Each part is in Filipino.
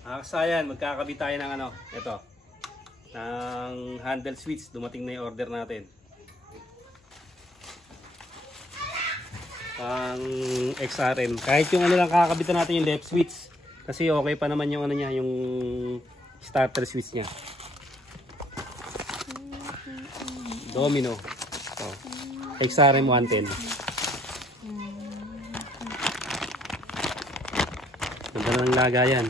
Kasayan, magkakabit tayo ng ano, ito. Ng handle switch. Dumating na yung order natin. Pang XRM. Kahit yung ano lang kakabitan natin yung left switch. Kasi okay pa naman yung ano niya, yung starter switch niya. Domino. So, XRM 110. Ganda ng lagayan.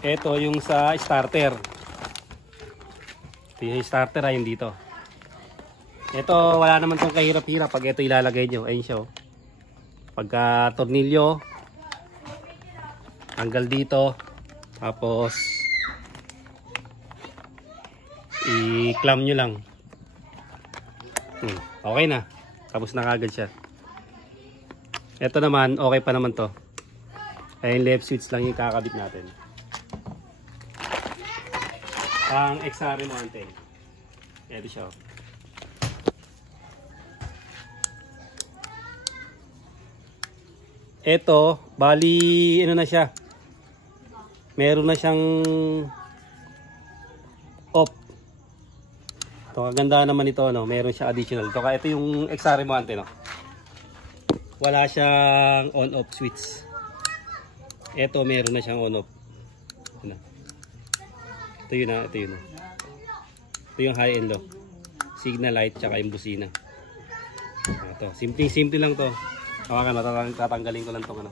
Ito yung sa starter. Ito yung starter ay yung dito. Ito wala naman tong kahirap-hirap pag ito ilalagay nyo. Ayun siya. Pagka tornilyo, tanggal dito. Tapos i-clamp nyo lang. Okay na. Tapos na kagad siya. Ito naman, okay pa naman to. Ayun, left switch lang yung kakabit natin. Ang XRM 110. Ito siya. Ito, bali ano na siya. Meron na siyang off. Ito, kaganda naman ito, no? Meron siya additional. Ito yung XRM 110, no? Wala siyang on-off switch. Ito, meron na siyang on-off. Ito yun na, ito yun. Ito yung high and low. Signal light, tsaka yung busina. Ito, simple lang to. Hawakan na, tatanggalin ko lang itong ano.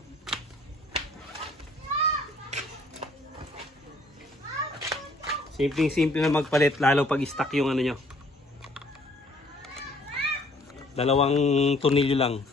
Simple na magpalit, lalo pag stock yung ano nyo. Dalawang tornilyo lang.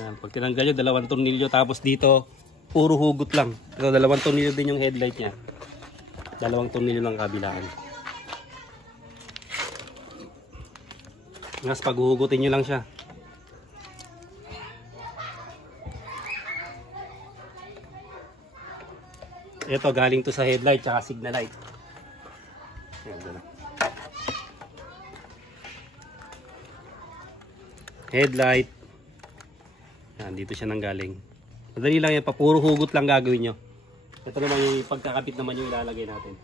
Yan, pag tinanggal nyo, dalawang tornilyo, tapos dito puro hugot lang. Ito, dalawang tornilyo din yung headlight nya. Dalawang tornilyo lang kabilaan. Ngayon, pag huhugutin nyo lang siya. Ito, galing to sa headlight tsaka signal light. Ayan, headlight. Yan, dito siya nanggaling. Madali lang yan, puro hugot lang gagawin nyo. Ito naman yung pagkakabit naman yung ilalagay natin.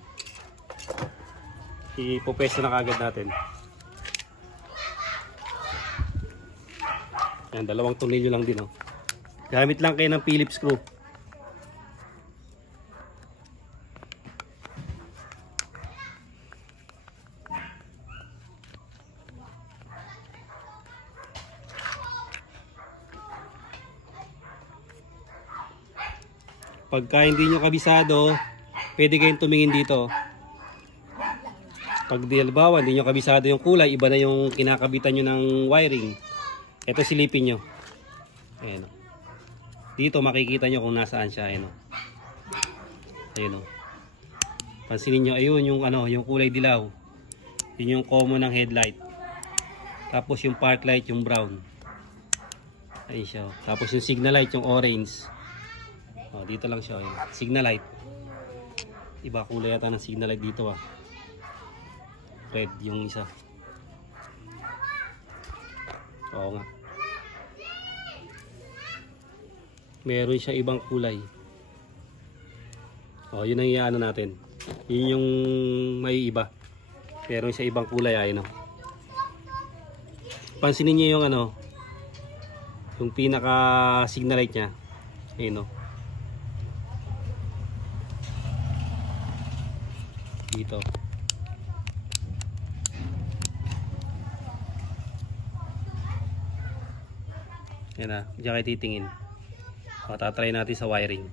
Ipopesto na kagad natin. Yan, dalawang tornilyo lang din. Gamit lang kayo ng Phillips screw. Pagka hindi nyo kabisado, pwede kayong tumingin dito. Pag halimbawa hindi nyo kabisado yung kulay, iba na yung kinakabitan nyo ng wiring. Ito silipin nyo. Ayan. Dito makikita nyo kung nasaan siya. Ayan. Ayan. Pansinin nyo, ayun yung, yung kulay dilaw. Yun yung common ng headlight. Tapos yung park light yung brown. Ayun siya. Tapos yung signal light yung orange. Dito lang siya. Ayan. Signal light. Iba kulay yata ng signal light dito. Red yung isa. Oo nga. Meron siya ibang kulay. Yun ang iano natin. Yun yung may iba. Meron siya ibang kulay. Ayun. Pansinin niyo yung yung pinaka signal light niya. Ayun. Dito. Yan na, diyan kayo titingin. Tatry natin sa wiring.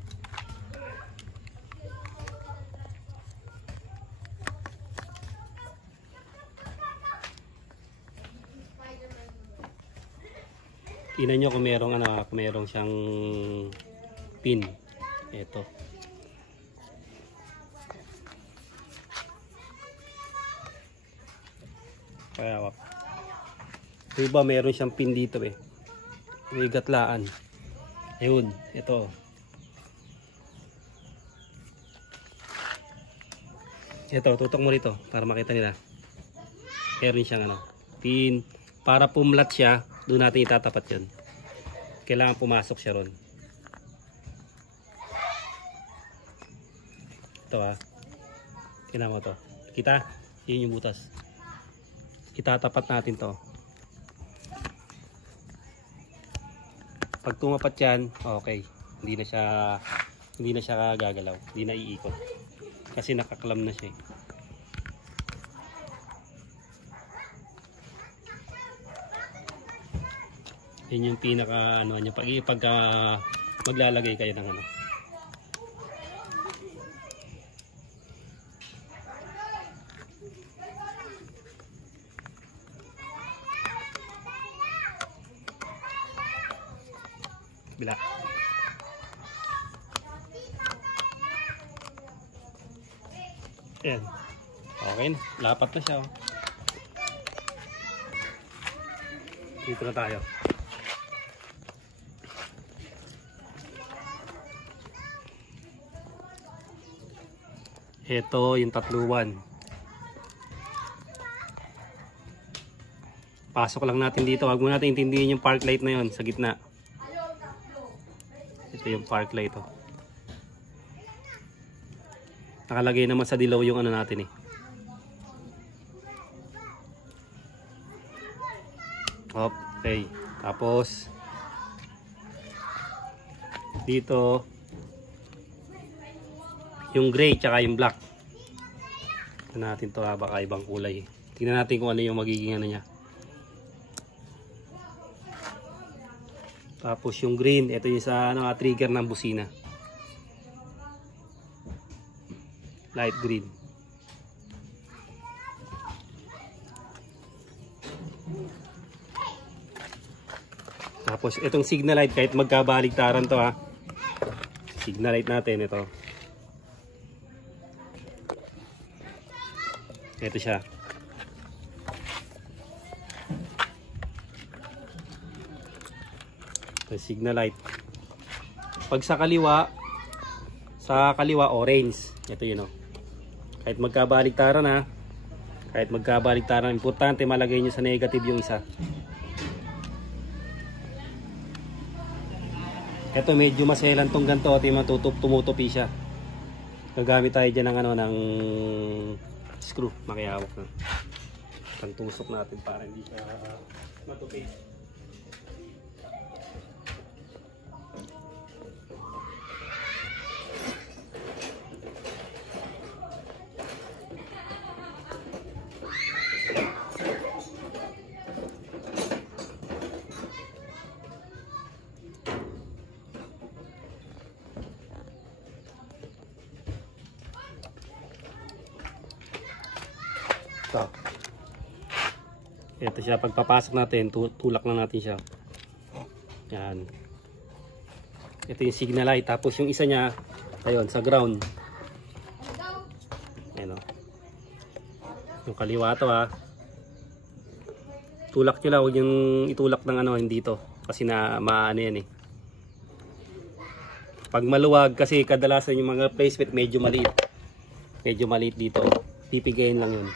Tingnan nyo kung merong kung merong siyang pin. Ito. Kaya Diba meron siyang pin dito eh. May gatlaan. Ayun, ito. Ito, tutok mo rito para makita nila. Meron siyang ano, pin. Para pumlat siya, doon natin itatapat yun. Kailangan pumasok siya ron. Ito tingnan mo to. Kita? Yun yung butas. Itatapat natin to. Pag tumapat yan, okay. Hindi na siya gagalaw. Hindi na iikot. Kasi nakaklam na siya eh. Yun yung pinaka ano niya pag maglalagay kayo ng ano. Bila. Ayan. Okay na. Lapat na siya. Dito na tayo. Ito yung tatluan. Pasok lang natin dito. Huwag mo natin intindihin yung park light na yun sa gitna. Ito yung park light. Oh. Nakalagay naman sa dilaw yung ano natin eh. Okay. Tapos dito yung gray tsaka yung black. Tingnan natin to baka ibang kulay. Tingnan natin kung ano yung magiging ano niya. Tapos yung green, ito yung sa ano, trigger ng busina. Light green. Tapos itong signal light kahit magkabaligtaran to Signal light natin ito. Ito siya. Ito signal light. Pag sa kaliwa orange. Ito yun Kahit magkabaligtaran kahit magkabaligtaran, importante malagay nyo sa negative yung isa. Ito medyo maselan tong ganito at tumutupi siya. Gagamit tayo dyan ng ng screw, makihawak na. Pagtusok natin para hindi siya matupi. Ito siya, pagpapasok natin, tulak lang natin siya. Yan. Ito yung signal light. Tapos yung isa niya, ayun, sa ground. Ayan yung kaliwa to Tulak nyo lang, huwag yung itulak ng hindi dito. Kasi maano yan eh. Pag maluwag, kasi kadalasan yung mga placement medyo maliit. Medyo maliit dito. Pipigayin lang yun.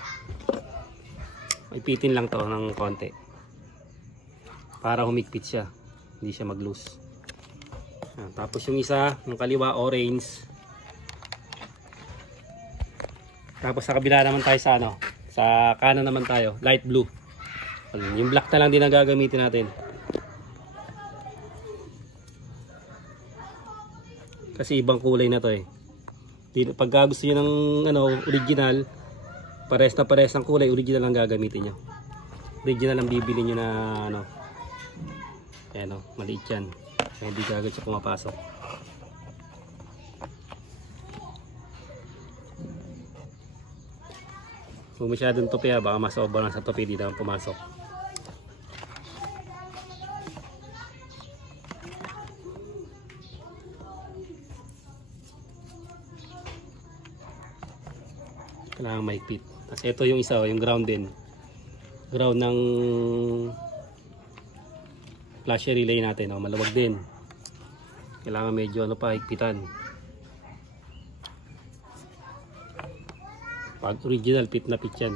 Ipitin lang to ng konti para humigpit siya, hindi siya mag-loose. Tapos yung isa, yung kaliwa orange. Tapos sa kabila naman tayo sa sa kanan naman tayo, light blue. Yung black na lang din ang gagamitin natin. Kasi ibang kulay na to eh. Pag gusto niyo ng original, pares na pares ng kulay, original lang gagamitin nyo. Original lang bibili nyo na ayan maliit yan. Kaya hindi gagawin siya pumapasok. Kung masyadong tupi baka masobra lang sa tupi, di naman pumasok. Kailangan maigpit. Kasi ito yung isa, yung ground din. Ground ng flash relay natin, oh, maluwag din. Kailangan medyo ano pa, higpitan. Pag original, fit na fit yan.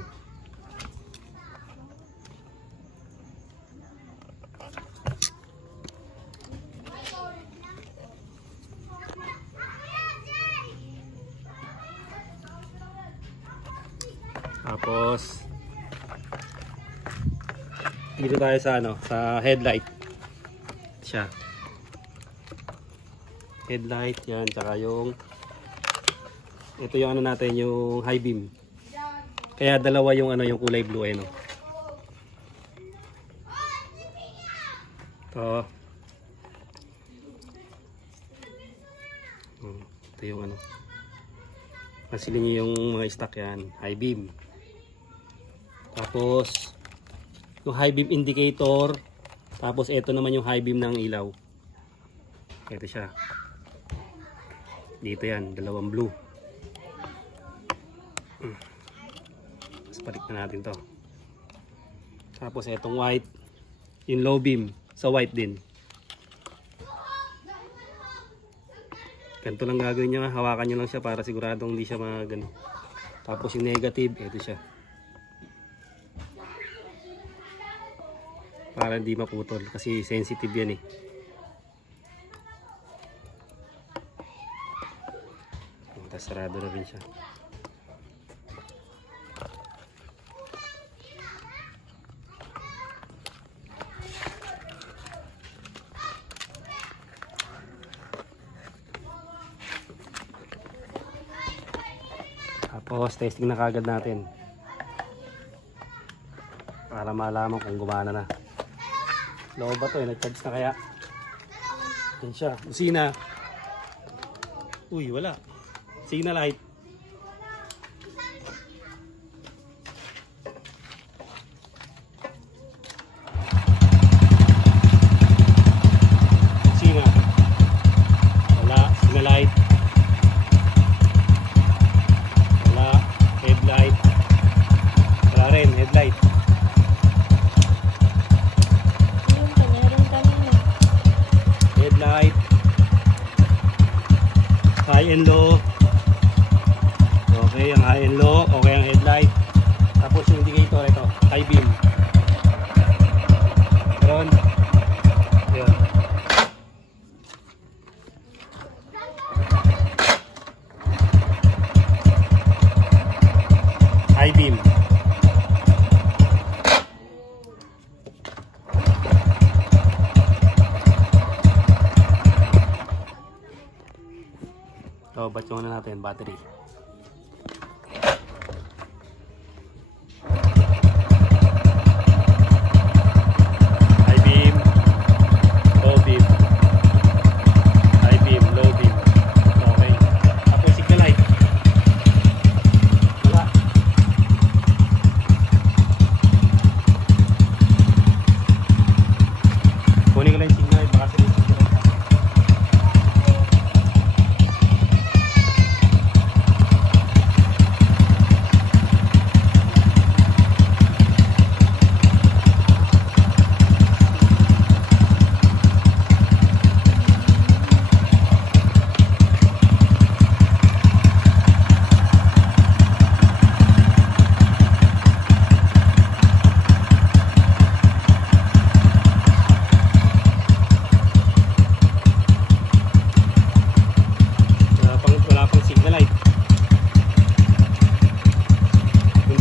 Tapos dito tayo sa ano, sa headlight. Siya. Headlight yan, tsaka yung ito yung ano natin, yung high beam. Kaya dalawa yung ano, yung kulay blue eh, no. Ito. Ito yung ano. Pansinin niyo yung mga stock yan, high beam. Tapos yung high beam indicator, tapos ito naman yung high beam ng ilaw. Ito siya. Dito yan, dalawang blue. Tapos balik na natin to. Tapos itong white, yung low beam, sa white din. Ganito lang gagawin nyo, hawakan nyo lang siya para siguradong hindi siya magano. Tapos yung negative, ito siya. Para hindi maputol kasi sensitive yan eh. Tapos sarado na rin siya. Tapos testing na kagad natin para malaman kung gumana na. Loob ba ito eh, nag-charge na kaya? Yan siya, busina. Uy, wala. Signal light. Busina. Wala, signal light. Wala, headlight. Wala rin, headlight. Headlight, high and low. Okay, ang high and low. Okay, ang headlight. Tapos yung indicator, ito, high beam. Meron. Yun. High beam. So, batch muna natin battery. High beam, low beam. High beam, low beam. Okay. Tapos signal light. Wala. Kunin ko lang yung signal light. Baka sila yung signal light.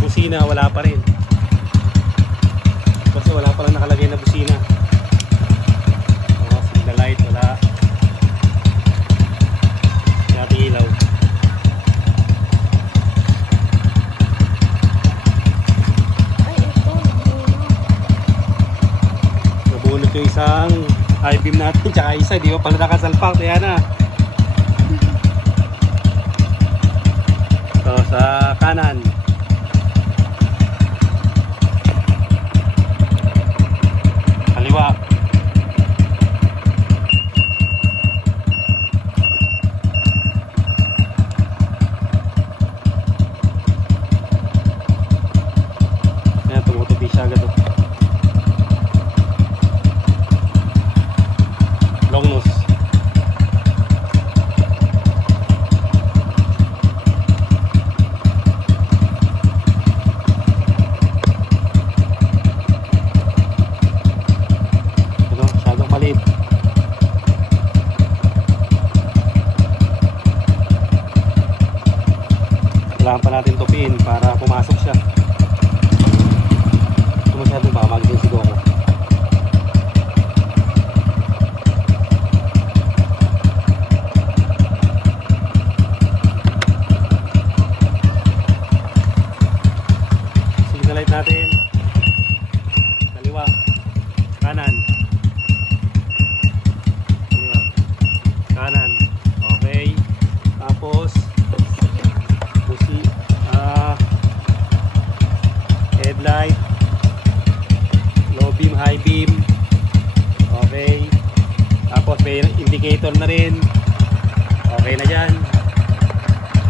Busina, wala pa rin kasi wala pa lang nakalagay na busina. Signal light, wala. Yati ilaw. Nabunot yung isang high beam natin, tsaka isa di ba pala nakasalpak. Kaya na so sa kanan kaliwa. Ayan, tumutupi siya agad. Kanan. Kanan. Okay. Tapos headlight, low beam, high beam. Okay. Tapos may indicator na rin. Okay na dyan.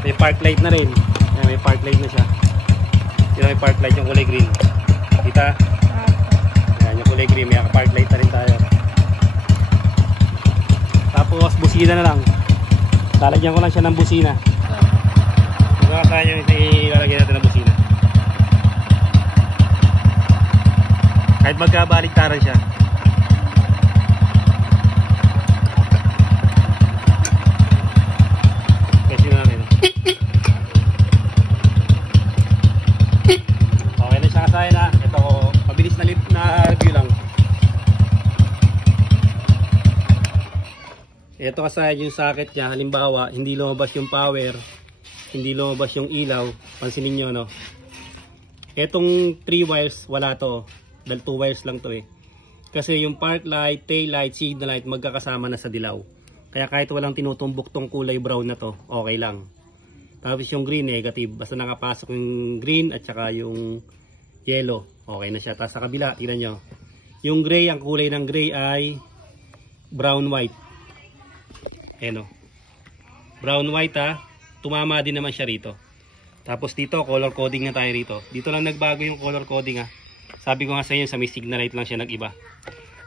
May park light na rin. Ayan, may park light na siya. Sino may park light? Yung kulay green. Kita? Ayan, yung kulay green. May park light na rin tayo. Tapos busina na lang. Lalagyan ko lang siya ng busina. Kung saan yung ilalagyan natin ng busina. Kahit magkabaliktaran siya. Kasi namin. Okay na siya kasaya na. Ito ko, mabilis na review lang. Ito kasaya yung socket niya. Halimbawa, hindi lumabas yung power, hindi lumabas yung ilaw. Pansinin nyo, no? Etong 3 wires, wala to. Dahil 2 wires lang to eh. Kasi yung park light, tail light, signal light, magkakasama na sa dilaw. Kaya kahit walang tinutumbok tong kulay brown na to, okay lang. Tapos yung green, negative. Basta nakapasok yung green at saka yung yellow, okay na siya. Tapos sa kabila, tignan nyo. Yung gray, ang kulay ng gray ay brown white. Ayan o. Brown white ha. Tumama din naman siya rito. Tapos dito, color coding na tayo rito. Dito lang nagbago yung color coding ha. Sabi ko nga sa inyo, sa may signal light lang siya nag-iba.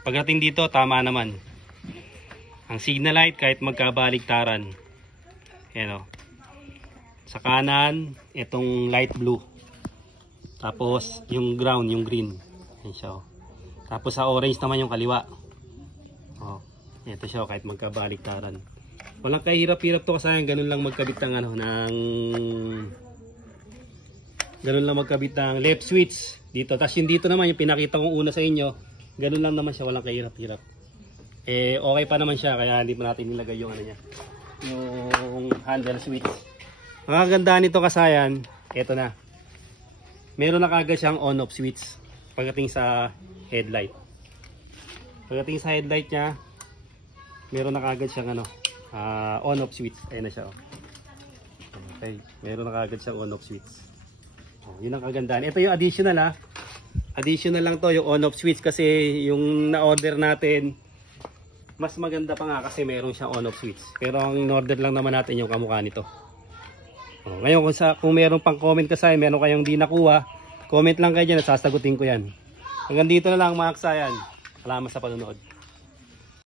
Pagdating dito, tama naman. Ang signal light kahit magkabaliktaran. Ayan o. Sa kanan, itong light blue. Tapos yung ground, yung green. Ayan siya o. Tapos sa orange naman yung kaliwa. O. Ito siya o, kahit magkabaliktaran. Walang kahirap-hirap to kasi ganun lang magkabit ng ganun lang magkabit ng left switch dito. Tapos yung dito naman, yung pinakita kong una sa inyo, ganun lang naman siya, walang kahirap-hirap. Eh, okay pa naman siya, kaya hindi pa natin nilagay yung niya, yung handle switch. Ang kagandaan nito kasayan, eto na. Meron na kagad siyang on-off switch pagdating sa headlight. Pagdating sa headlight niya, meron na kagad siyang on-off switch. Ayan na siya. Oh. Okay, meron na kagad siyang on-off switch. Oh, yun ang kagandaan. Ito yung additional ha. Additional lang to yung on-off switch kasi yung na-order natin mas maganda pa nga kasi meron siyang on-off switch. Pero ang in-order lang naman natin yung kamukha nito. Oh, ngayon kung meron pang comment kasi, meron kayong di nakuha, comment lang kayo dyan at sasagutin ko yan. Hanggang dito na lang mga kasayan. Salamat sa panonood.